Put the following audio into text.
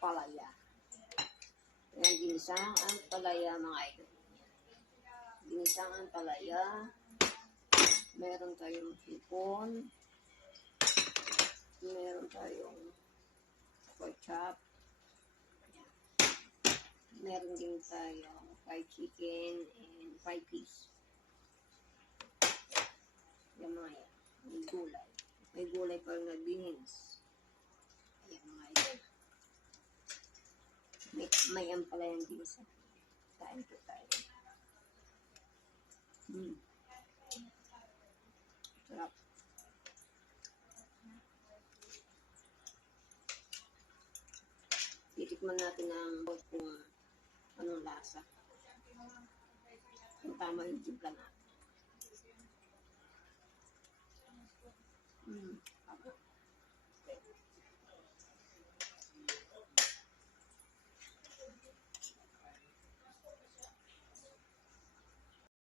palaya. Ayan, ginisang ang palaya, mga idol. Ginisang ang palaya. Meron tayong hipon. Meron tayong pork. Meron din tayong fried chicken and fried fish. Yan mga yan. May gulay. May gulay pa na beans. Ayan mga idol. May ampalayan din sa kain po tayo. Sarap. Titikman natin ang kung anong lasa. Kung tama yung timpla natin.